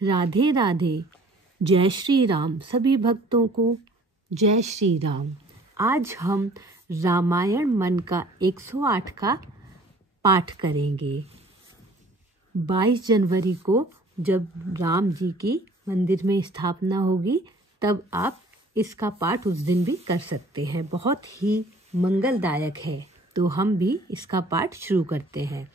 राधे राधे। जय श्री राम। सभी भक्तों को जय श्री राम। आज हम रामायण मन का 108 का पाठ करेंगे। 22 जनवरी को जब राम जी की मंदिर में स्थापना होगी तब आप इसका पाठ उस दिन भी कर सकते हैं। बहुत ही मंगलदायक है। तो हम भी इसका पाठ शुरू करते हैं।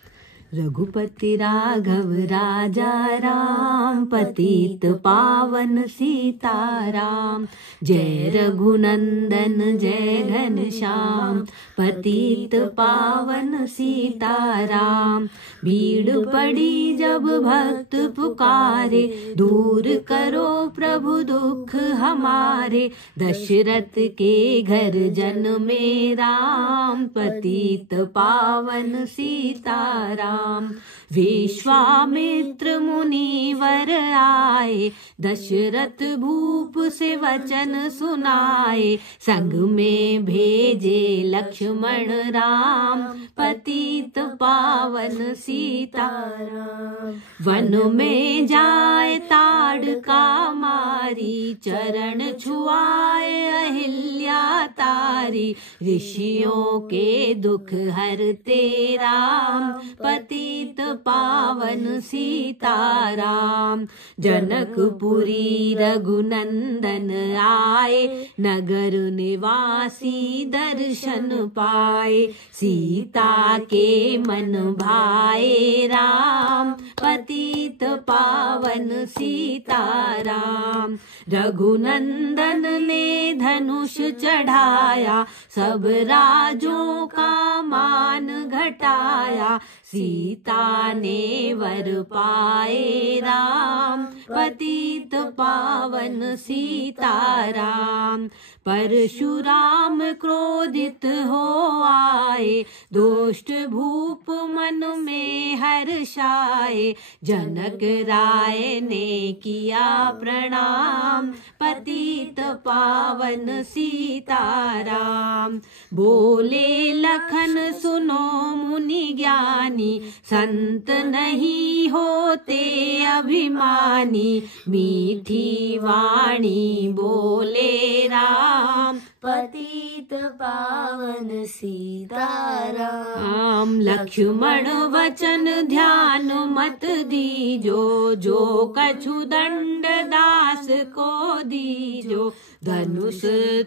रघुपति राघव राजा राम, पतित पावन सीताराम। जय रघुनंदन जय घनश्याम, पतित पावन सीताराम। भीड़ पड़ी जब भक्त पुकारे, दूर करो प्रभु दुख हमारे। दशरथ के घर जन्मे राम, पतित पावन सीताराम। विश्वामित्र मुनिवर आए, दशरथ भूप से वचन सुनाए। संग में भेजे लक्ष्मण राम, पतित पावन सीताराम। वन में जाए ताड़का मारी, चरण छुआए अहिल्या तारी। ऋषियों के दुख हरते राम, पतित पावन सीताराम। जनकपुरी रघुनंदन आए, नगर निवासी दर्शन पाए। सीता के मन भाए राम, पतित पावन सीताराम। रघुनंदन ने धनुष चढ़ाया, सब राजों का मान घटाया। सीता ने वर पाए राम, पतित पावन सीताराम। परशुराम क्रोधित हो आए, दुष्ट भूप मन में हर्षाए। जनक राय ने किया प्रणाम, पतित पावन सीताराम। बोले लखन सुनो मुनि ज्ञानी, संत नहीं होते अभिमानी। मीठी वाणी बोले राम, पतित पावन सीताराम। लक्ष्मण वचन ध्यान मत दीजो, जो कछु दंड दास को दीजो। धनुष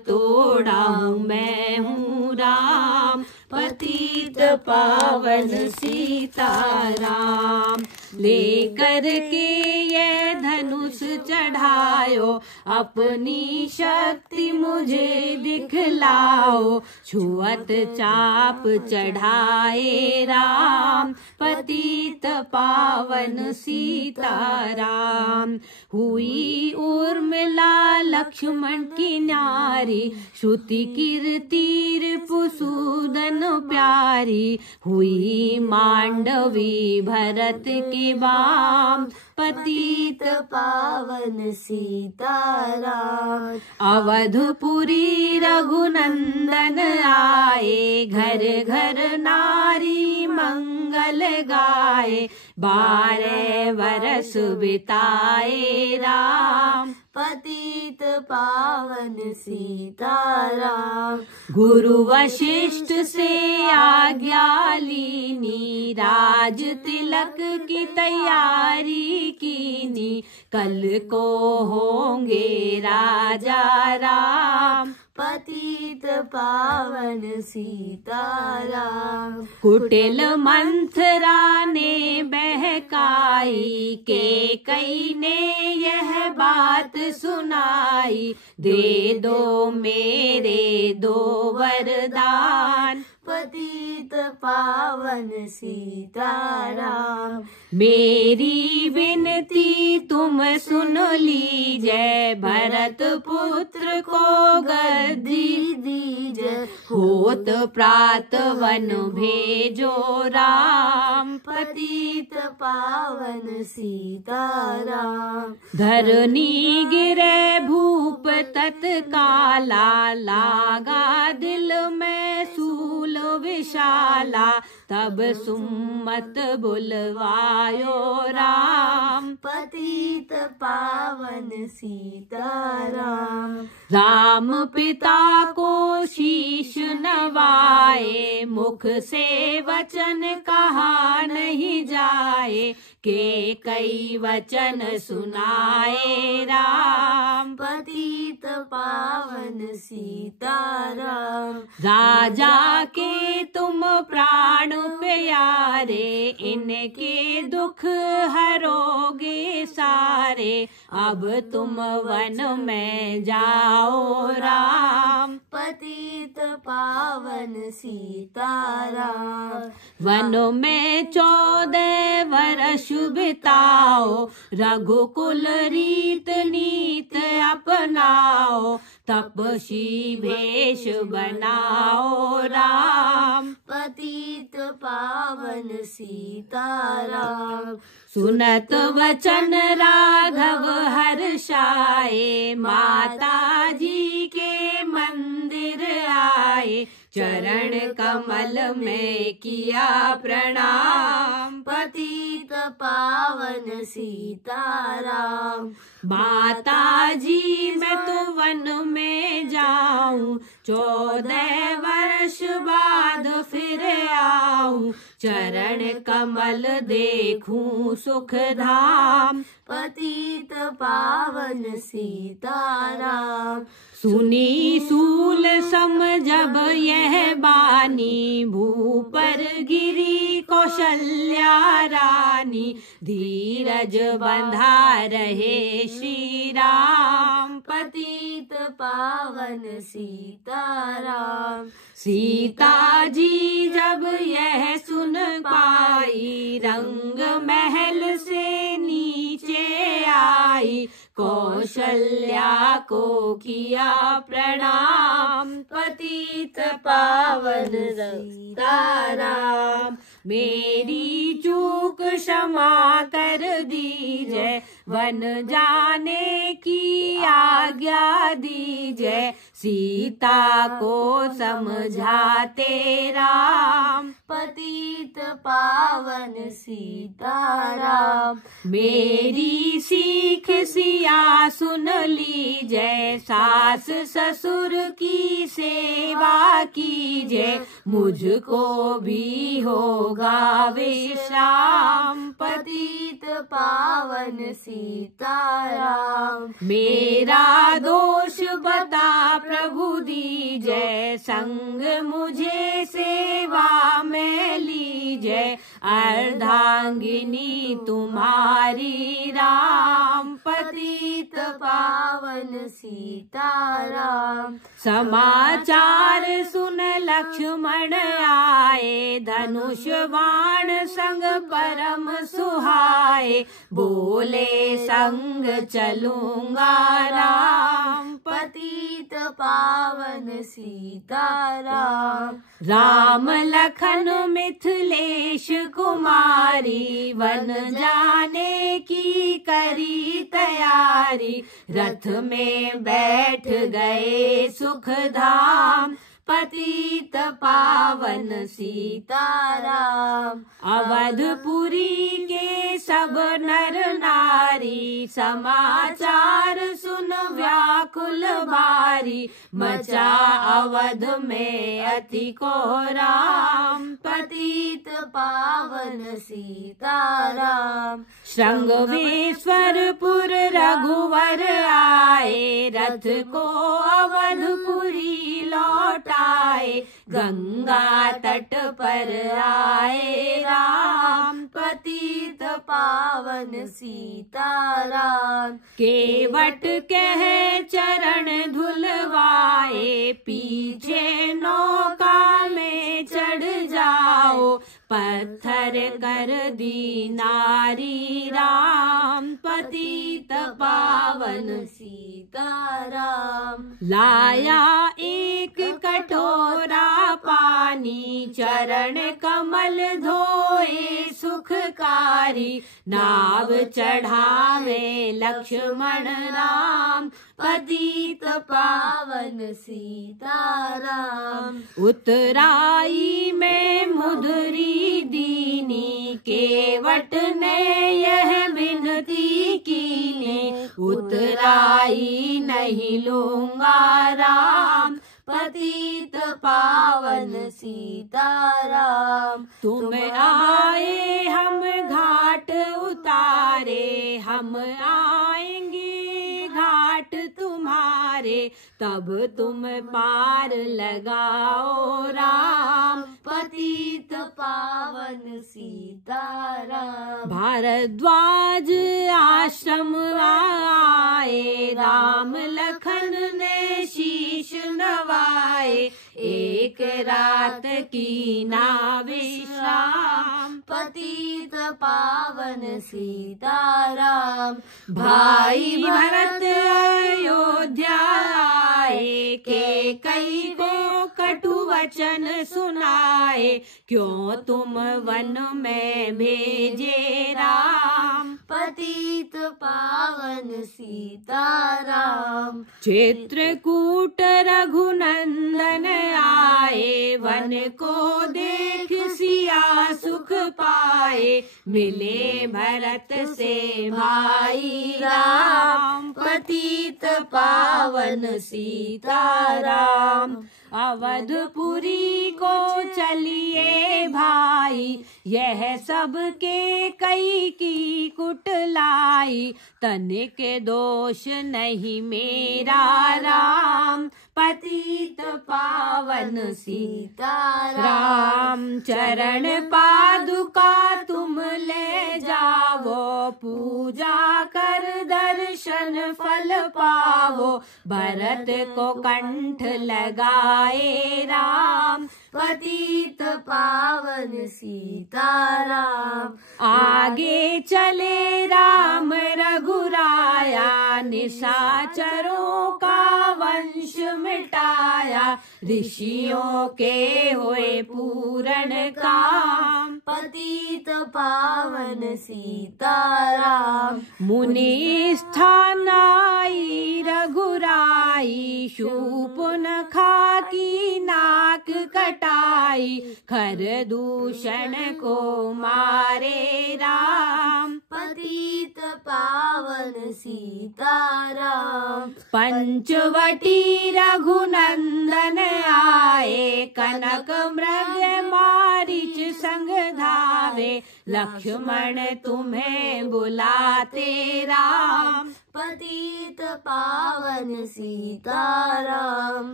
तोड़ा हूँ मैं हूँ राम, पतित पावन सीताराम। लेकर के ये धनुष चढ़ायो, अपनी शक्ति मुझे दिखलाओ। छुअत चाप चढ़ाए राम, पतित पावन सीताराम। हुई उर्मिला लक्ष्मण की नारी, श्रुति कीर्ति रिपुसूदन प्यारी। हुई मांडवी भरत के बाम, पतित पावन सीताराम। अवधपुरी रघुनंदन आए, घर घर नारी मंगल गाए। 12 वर्ष बिताए राम, पतित पावन सीताराम। गुरु वशिष्ठ से आज्ञा लीनी, राज तिलक की तैयारी कीनी। कल को होंगे राजा राम, पतित पावन सीताराम। कुटिल मंथरा ने बहकाई, कैकेयी ने यह बात सुनाई। दे दो मेरे 2 वरदान, पतित पावन सीताराम। मेरी विनती तुम सुन लीजिए, भरत पुत्र को गद्दी दीजिए। होत प्रात वन भेजो राम, पतित पावन सीताराम। धरनी गिरे भूप तत्काला, लागा दिल में सूल विशाला। तब सुमत बुलवायो राम, पतित पावन सीताराम। राम पिता को शीश नवाए, मुख से वचन कहा नहीं जाए, के कई वचन सुनाए राम, पतित पावन सीताराम। राजा के तुम प्राण प्यारे, इनके दुख हरोगे सारे, अब तुम वन में जाओ राम, पतित पावन सीताराम। वन में 14 वर्ष बिताओ, रघुकुल रीत नीत अपनाओ, तपसी भेष बनाओ राम, पतित पावन सीताराम। सुनत वचन राघव हर्षाए, माता जी के मंदिर आए, चरण कमल में किया प्रणाम, पतित पावन सीताराम। माता जी मैं तो वन में जाऊं, 14 वर्ष बाद फिर आऊं, चरण कमल देखूं सुख धाम, पतित पावन सीताराम। सुनी सूल सम जब यह बानी, भूपर गिरी कौशल्या रानी, धीरज बंधा रहे श्री राम, पतित पावन सीताराम। सीता जी जब यह सुन पाई, रंग महल से नीचे आई, कौशल्या को किया प्रणाम, पतित पावन सीताराम। मेरी चूक क्षमा कर दीजिए, वन जाने की आज्ञा दीजिए, सीता को समझाते राम, पतित पावन सीताराम। मेरी सीख सिया सुन लीजिए, सास ससुर की सेवा कीजिए, मुझको भी होगा विश्राम, पतित पावन सीताराम। मेरा दोष बता प्रभु दीजिए, संग मुझे सेवा में लीजिए, अर्धांगिनी तुम्हारी राम, पतित पावन सीताराम। समाचार सुन लक्ष्मण आए, धनुष बाण संग परम सुहाए, बोले संग चलूंगा राम, पतित पावन सीताराम। राम लखन मिथिलेश कुमारी, वन जाने की करी तैयारी, रथ में बैठ गए सुख धाम, पतित पावन सीताराम। अवधपुरी के सब नर नारी, समाचार सुन व्याकुल भारी, मचा अवध में अति कोहराम, पतित पावन सीताराम। श्रृंगवेश्वरपुर रघुवर आए, रथ को अवधपुरी लौटाए, गंगा तट पर आए राम, पतित पावन सीताराम। केवट कह चरण धुलवाए, पीछे नौका में चढ़ जाओ, पत्थर कर दी नारी राम, पतित पावन सीताराम। लाया एक कटोरा पानी, जानी, चरण कमल धोए सुखकारी, नाव चढ़ावे लक्ष्मण राम, पतित पावन सीताराम। उतराई में मुदरी दीनी, केवट ने यह विनती कीनी, उतराई नहीं लूंगा राम, पतित पावन सीताराम। तुम आए हम घाट उतारे, हम आएंगे घाट तुम्हारे, तब तुम पार लगाओ राम, पतित पावन सीताराम। भारद्वाज आश्रम आए, राम लखन ने शीश नवाए, एक रात की ना विश्राम, पतित पावन सीताराम। भाई भरत अयोध्या आए, के कई को कटु वचन सुनाए, क्यों तुम वन में भेजे राम, पतित पावन सीताराम। चित्रकूट रघुनंदन आए, वन को देख सिया सुख पाए, मिले भरत से भाई राम, पतित पावन सीताराम। अवधपुरी को चलिए भाई, यह सब के कई की कुटलाई, तनिक दोष नहीं मेरा राम, पतित पावन सीताराम। चरण पादुका तुम ले जावो, पूजा कर दर्शन फल पावो, भरत को कंठ लगाए राम, पतित पावन सीताराम। आगे चले राम रघुराया, निशाचरों का वंश मिटाया, ऋषियों के हुए पूर्ण काम, पतित पावन सीताराम। मुनि स्थान आई रघुराई, शूर्पणखा की नाक कटाई, खर दूषण को मारे राम, पतित पावन सीताराम। पंचवटी रघुनंदन आए, कनक मृग मारीच संग धावे, लक्ष्मण तुम्हें बुलाते राम, पतित पावन सीताराम।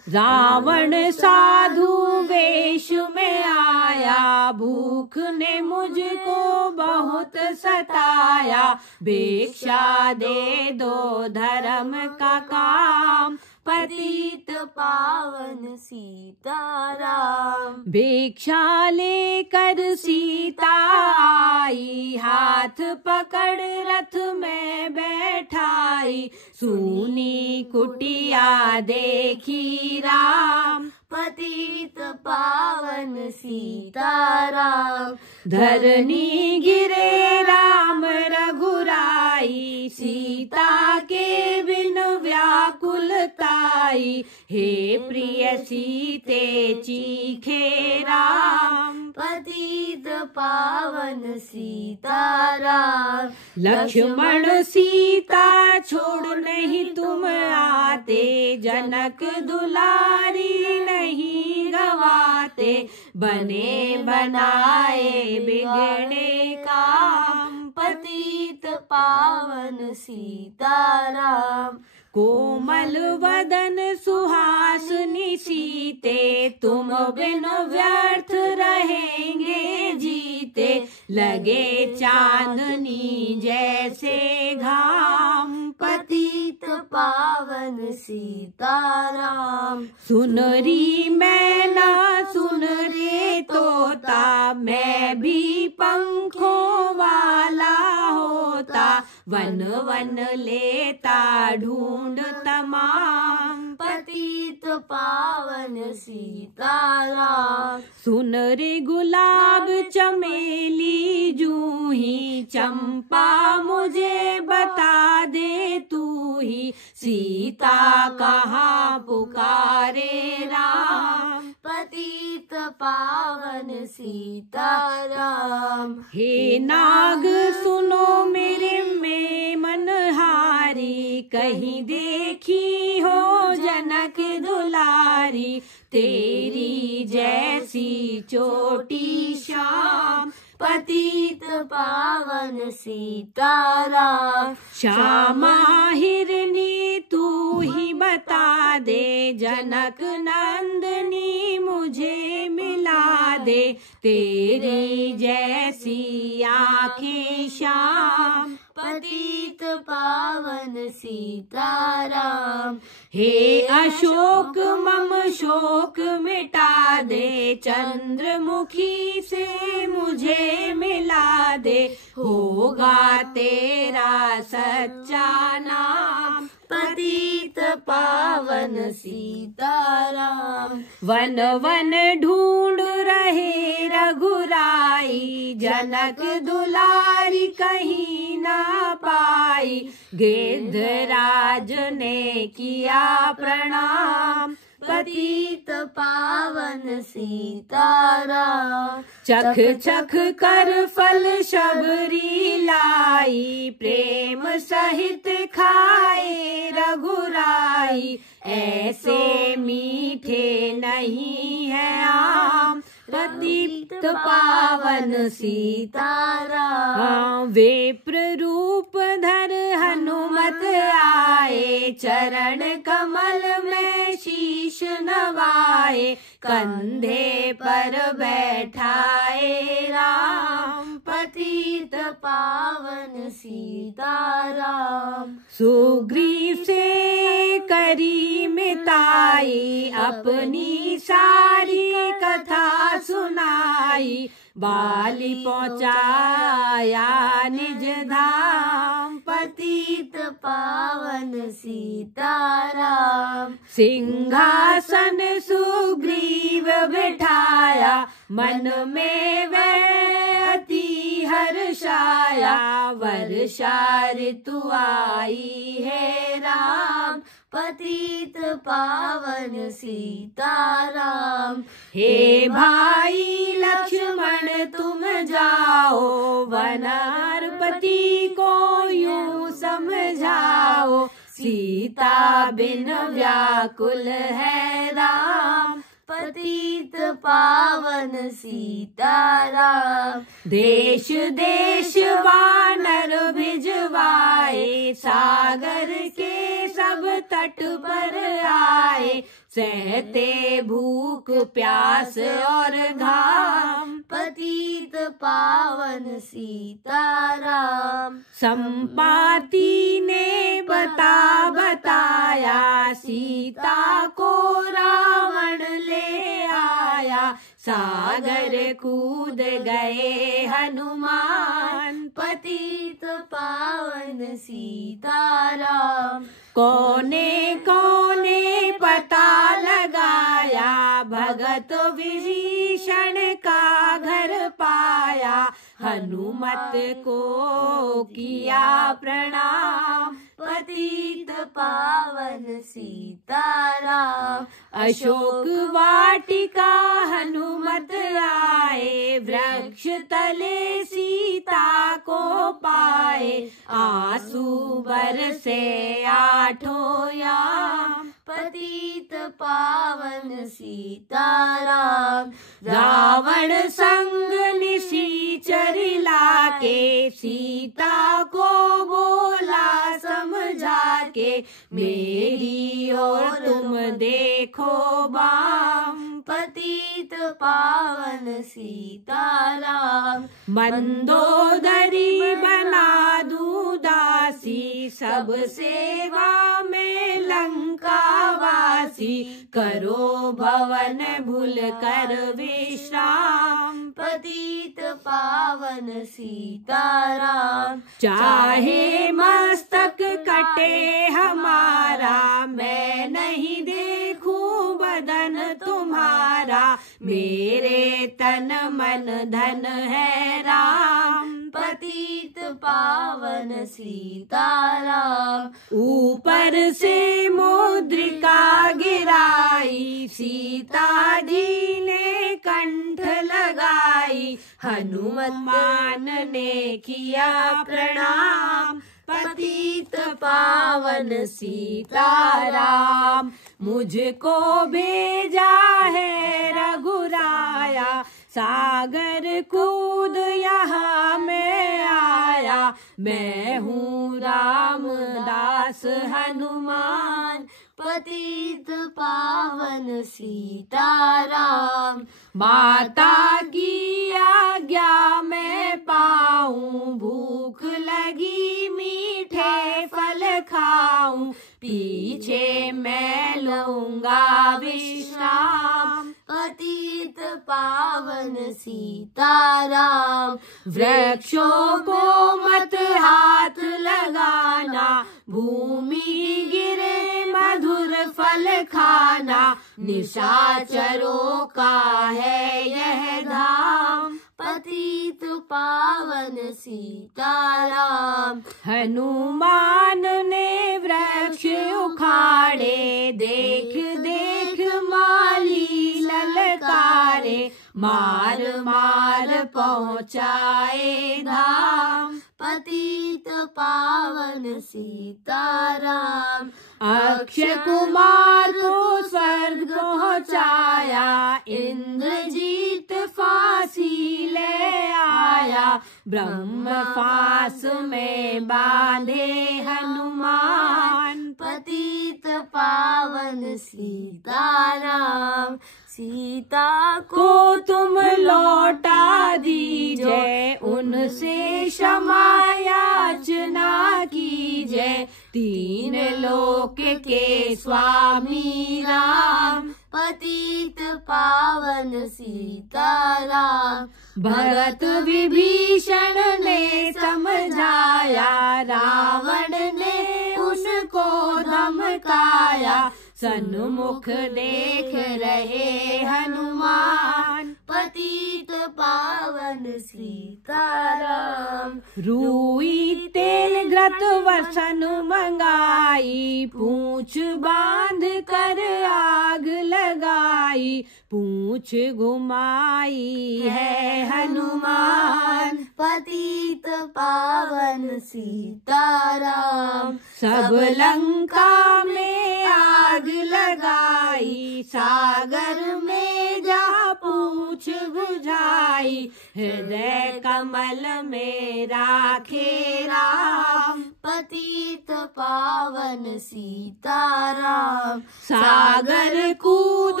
रावण साधु वेश में आया, भूख ने मुझको बहुत सताया, भिक्षा दे दो धर्म का काम, पतित पावन सीताराम। भिक्षा लेकर सीता आई, हाथ पकड़ रथ में बैठाई, सूनी कुटिया देखी राम, पतित पावन सीताराम। धरनी गिरे राम रघुराई, सीता के बिन व्याकुलताई, हे प्रिय सीते चीखे राम, पतित पावन सीताराम। लक्ष्मण सीता छोड़ नहीं तुम आते, जनक दुलारी नहीं गवाते, बने बनाए बिगड़े काम, पतित पावन सीताराम। कोमल वदन सुहासनी सीते, तुम बिन व्यर्थ रहेंगे जीते, लगे चांदनी जैसे घाम, पतित पावन सीताराम। सुन री मैना सुन रे तोता, मैं भी पंखों वाला होता, वन वन लेता ढूंढ तमाम, पतित पावन सीताराम। सुन रे गुलाब चमेली जूही, चंपा मुझे बता दे तू ही, सीता कहाँ पुकारे राम, पतित पावन सीताराम। हे नाग सुनो मेरे में मनहारी, कहीं देखी हो जनक दुलारी, तेरी जैसी चोटी श्याम, पतित पावन सीताराम। श्यामा हिरनी तू ही बता दे, जनक नंदनी मुझे मिला दे, तेरी जैसी आंखें श्याम, पतित पावन सीताराम। हे अशोक मम शोक मिटा दे, चंद्रमुखी से मुझे मिला दे, होगा तेरा सच्चा नाम, पतित पावन सीताराम। वन वन ढूंढ रहे रघुराई, जनक दुलारी कहीं ना पाई, गिद्धराज ने किया प्रणाम, पतित पावन सीताराम। चख चख कर फल शबरी लाई, प्रेम सहित खाए रघुराई, ऐसे मीठे नहीं है आम, पतित पावन सीताराम। विप्र रूप धर हनुमत आए, चरण कमल में शीश नवाए, कंधे पर बैठाए राम, पतित पावन सीताराम। सुग्रीव से करी मिताई, अपनी सारी कथा सुनाई, बाली पहुँचाया निज धाम, पतित पावन सीताराम। सिंहासन सुग्रीव बिठाया, मन में वह अति हर्षाया, वर्षा ऋतु आई है राम, पतित पावन सीताराम। हे भाई लक्ष्मण तुम जाओ, वनरपति को यूं समझाओ, सीता बिन व्याकुल है राम, पतित पावन सीताराम। देश देश वानर भिजवाए, सागर के सब तट पर आए, सहते भूख प्यास और घाम, पतित पावन सीताराम। संपाति ने बताया, सीता को रावण ले आया, सागर कूद गए हनुमान, पतित पावन सीताराम। कोने कोने पता लगाया, भगत विभीषण का घर पाया, हनुमत को किया प्रणाम, पतित पावन सीताराम। अशोक वाटिका हनुमत आए, वृक्ष तले सीता को पाए, आंसू बरसे आठों याम, पतित पावन सीताराम। रावण संग निशाचर लाके, सीता को बोला समझा के, मेरी ओर तुम देखो बाम, पतित पतित पावन सीताराम। मंदोदरी बना दूं दासी, सब सेवा में लंकावासी, करो भवन भूल कर विश्राम। पतित पावन सीताराम। चाहे मस्तक कटे हमारा, मैं नहीं देखूं बदन तुम्हारा, मेरे तन मन धन है राम। पतित पावन सीताराम। ऊपर से मुद्रिका गिराई, सीता जी ने कंठ लगाई, हनुमान ने किया प्रणाम। पतित पावन सीताराम। मुझको भेजा है रघुराया, सागर कूद यहाँ मैं आया, मैं हूँ रामदास हनुमान। पतित पावन सीताराम। माता की आज्ञा मैं पाऊं, भूख लगी मीठे फल खाऊं, पीछे मैं लूंगा विश्राम। पतित पावन सीताराम। वृक्षों को मत हाथ लगाना, भूमि गिरे मधुर फल खाना, निशाचरों का है यह धाम। पतित पावन सीताराम। हनुमान ने वृक्ष उखाड़े, देख देख माली ललकारे, मार मार पहुँचाए धाम। पतित पावन सीताराम। अक्षय कुमार को स्वर्ग पहुँचाया, इंद्रजीत फांसी ले आया, ब्रह्म फांस में बांधे हनुमान। पतित पावन सीताराम। सीता को तुम लौटा दीजिए, उनसे क्षमा याचना कीजिए, तीन लोक के स्वामी राम। पतित पावन सीताराम। भरत विभीषण ने समझाया, रावण ने उनको धमकाया, सन्मुख देख रहे हनुमान। पतित पावन सीताराम। रूई तेल घृत वसन मंगाई, पूंछ बांध कर आग लगाई, पूंछ घुमाई है हनुमान। पतित पावन सीताराम। सब लंका में आग लगाई, सागर में जा पूंछ बुझाई, हृदय कमल में राखे राम। पतित पावन सीताराम। सागर कूद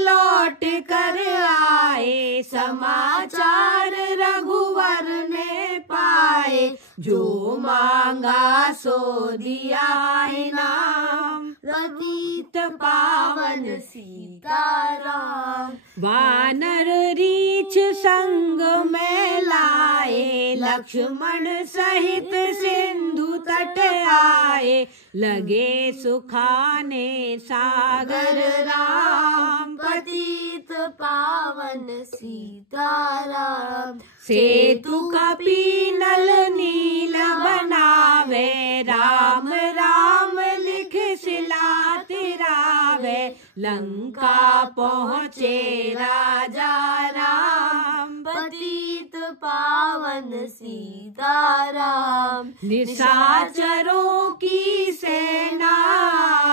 लौट कर आए, समाचार रघुवर ने पाए, जो मांगा सो दिया इनाम। पतित पावन सीताराम। वानर रीछ संग में लाए, लक्ष्मण सहित सिंधु तट आए, लगे सुखाने सागर राम। पतित पावन सीताराम। सेतु कपि नल नील बनावे, राम राम लिख शिला तिरावे, लंका पहुँचे राजा राम। पतित पावन सीताराम। निशाचरों की सेना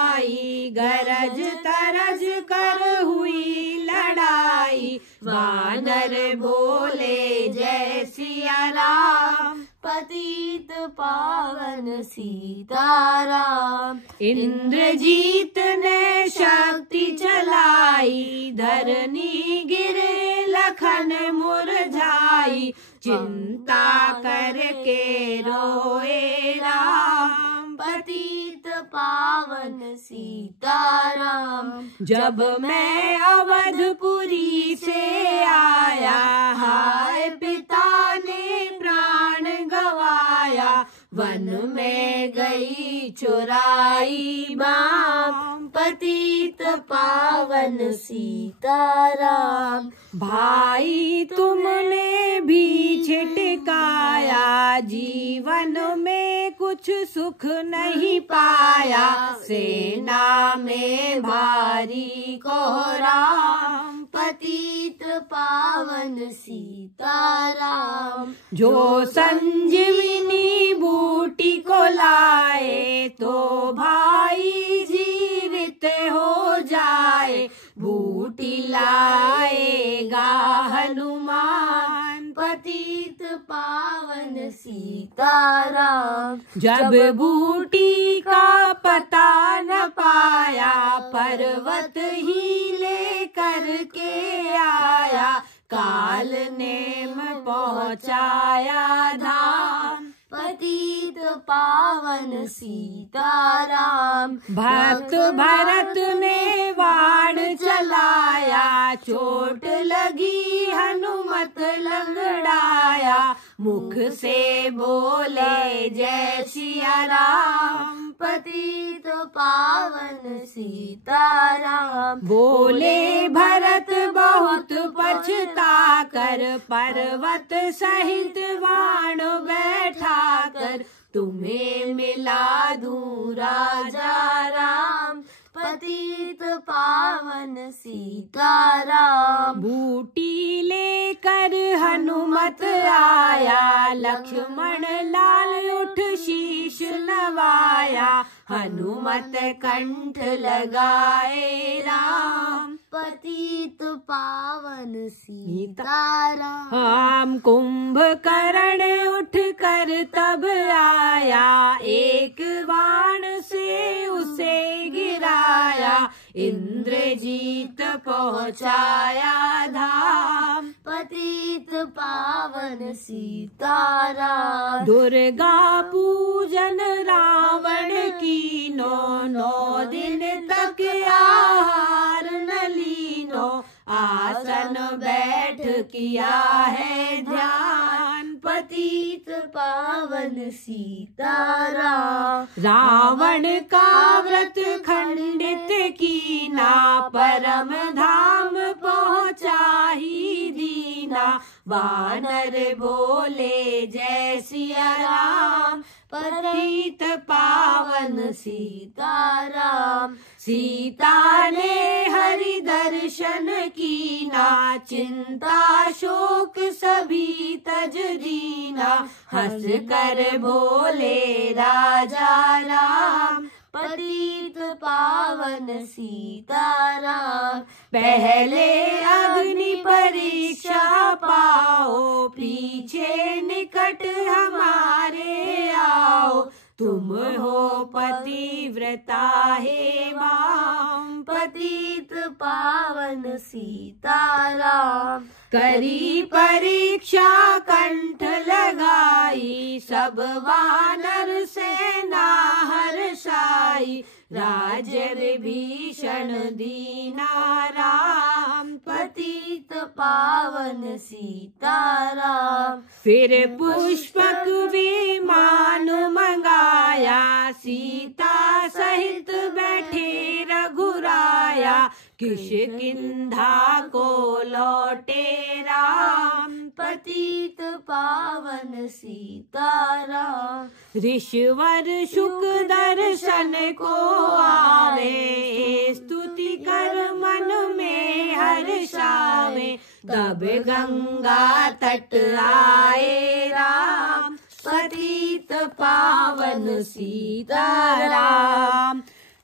आई, गरज तरज कर हुई लड़ाई, वानर बोले जय सिया राम। पतित पावन सीताराम। इंद्रजीत ने शक्ति चलाई, धरनी गिरे लखन मुरझाई, चिंता करके रोए राम, पतित पावन सीताराम। जब मैं अवधपुरी से आया, हाय पिता ने प्राण गवाया, वन में गई चुराई बाम, पतित पावन सीताराम। भाई तुमने भी छिटकाया, जीवन में कुछ सुख नहीं पाया, सेना में भारी कोहराम, पतित पावन सीताराम। जो संजीवनी बूटी को लाए, तो भाई जीवित हो जाए, बूटी लाएगा हनुमान, पतित पावन सीताराम। जब बूटी का पता न पाया, पर्वत ही लेकर के आया, काल नेम पहुँचाया धाम, पतित पावन सीताराम। भक्त भरत ने बाण चलाया, चोट लगी हनुमत लंगड़ाया, मुख से बोले जय सिया राम, पतित पावन सीताराम। बोले भरत बहुत पछता कर, पर्वत सहित बाण बैठा कर, तुम्हें मिला दूं राजा राम, पतित पावन सीताराम। बूटी लेकर हनुमत आया, लक्ष्मण लाल उठ शीश नवाया, हनुमत कंठ लगाए राम, पतित पावन सीताराम। हम कुंभकर्ण उठ कर तब आया, एक बाण से उसे गिराया, इंद्रजीत पहुँचाया धाम, पतित पावन सीताराम। दुर्गा पूजन रावण की, नौ दिन तक आहार न लीनो, आसन बैठ किया है ध्यान, पतित पावन सीताराम। रावण का व्रत खंडित कीना, परम धाम पहुँचा ही दीना, वानर बोले जय सिया राम, पतित पावन सीताराम। सीता ने हरि दर्शन कीना, चिंता शोक सभी तज दीना, हंस कर बोले राजा राम, पतित पावन सीताराम। पहले अग्नि परीक्षा पाओ, पीछे निकट हमारे आओ, तुम हो पतिव्रता हे माम, पतित पावन सीताराम। करी परीक्षा कंठ लगाई, सब वानर सेना हर्षाई, राज विभीषण दीना राम, पतित पावन सीताराम। फिर पुष्पक विमान मंगाया, सीता सहित बैठे रघुराया, किष्किंधा को लौटे राम, पतित पावन सीताराम। ऋषिवर शुक दर्शन को आवे, स्तुति कर मन में हर्षावे, तब गंगा तट आए राम, पतित पावन सीताराम।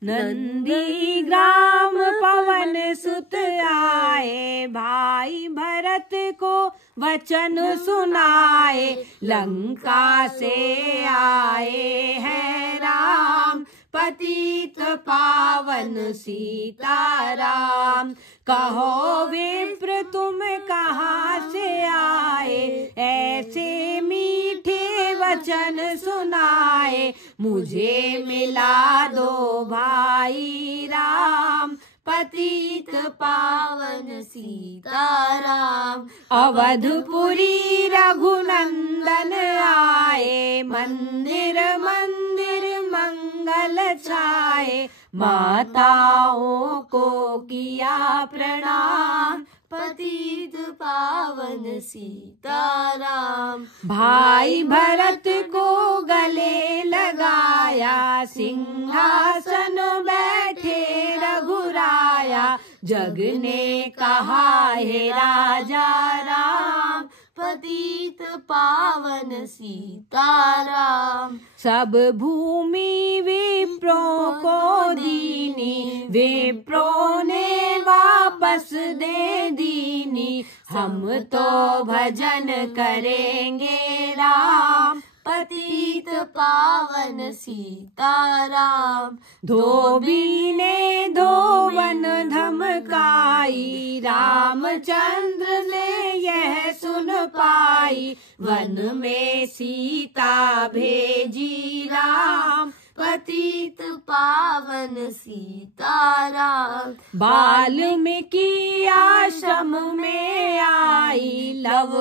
नंदी ग्राम पवन सुत आए, भाई भरत को वचन सुनाए, लंका से आए हैं राम, पतित पावन सीताराम। कहो विप्र तुम कहाँ से आए, ऐसे मीठे वचन सुनाए, मुझे मिला दो भाई राम, पतित पावन सीताराम। अवधपुरी रघुनंदन आए, मंदिर मंदिर मंगल छाए, माताओं को किया प्रणाम, पतित पावन सीताराम। भाई भरत को गले लगाया, सिंहासन बैठे रघुराया, जग ने कहा है राजा राम, पतित पावन सीताराम। सब भूमि विप्रों को दीनी, विप्रों ने वापस दे दीनी, हम तो भजन करेंगे राम, पतित पावन सीताराम। धोबी ने धोवन धमकाई, रामचंद्र ने यह सुन पाई, वन में सीता भेजी राम, पतित पावन सीताराम। वाल्मीकि आश्रम में आई, लव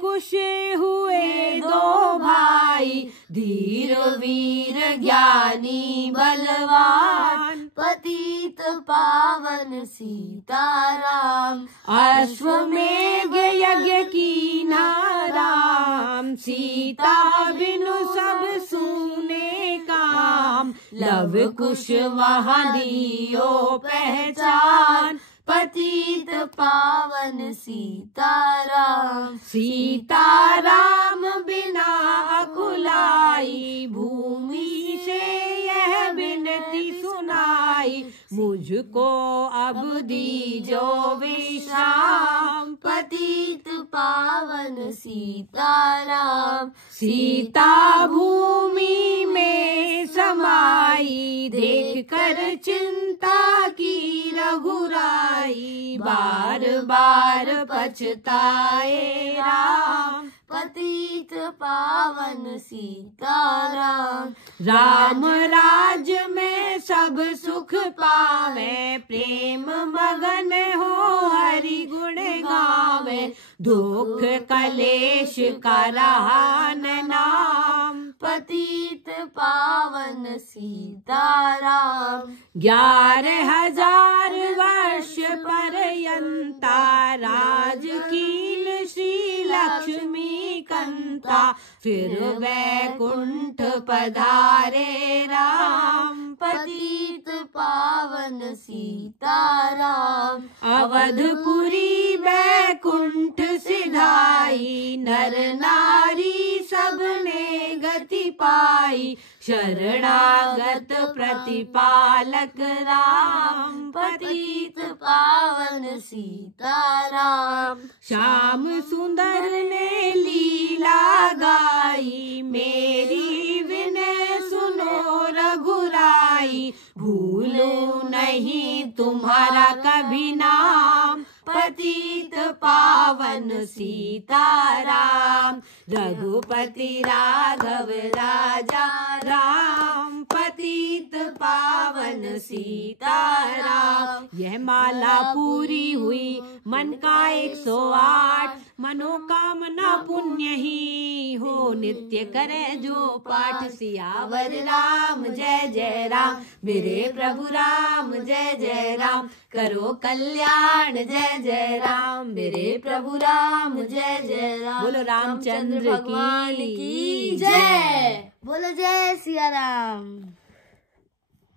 कुश हुए दो भाई, धीर वीर ज्ञानी बलवान, पतित पावन सीताराम। अश्वमेघ यज्ञ कीन्हा राम, सीता बिनु सब सूने काम, लव कुश वहाँ दियो पहचान, पतित पावन सीताराम। सीताराम बिना अकुलाई, भूमि से यह विनती सुनाई, मुझको अब दीजो विश्राम, पतित पावन सीताराम। सीता भूमि में समाई, देख कर चिंता की रघुराई, बार बार पछताए राम, पतित पावन सीताराम। राम राज्य में सब सुख पावे, प्रेम मगन हो हरि गुण गावे, दुख कलेश का रहा न नाम, पतित पावन सीताराम। 11,000 वर्ष पर्यंता, राज कीन श्री लक्ष्मी कंता, फिर वैकुंठ पधारे राम, पतित पावन सीताराम। अवधपुरी वैकुंठ सिधाई, नर नारी सबने गति पाई, शरणागत प्रतिपालक राम, पतित पावन सीताराम। श्याम सुंदर ने लीला गाई, मेरी विनय सुनो रघुराई, भूलूं नहीं तुम्हारा कभी नाम, पतित पावन सीताराम। रघुपति राघव राजा राम, पतित पावन सीताराम। यह माला पूरी हुई मन का 108, मनोकामना पुण्य ही हो, नित्य करे जो पाठ। सियावर राम जय जय राम, मेरे प्रभु राम जय जय राम, करो कल्याण जय जय राम, मेरे प्रभु राम जय जय राम। बोलो रामचंद्र भगवान की जय, बोलो जय सिया राम।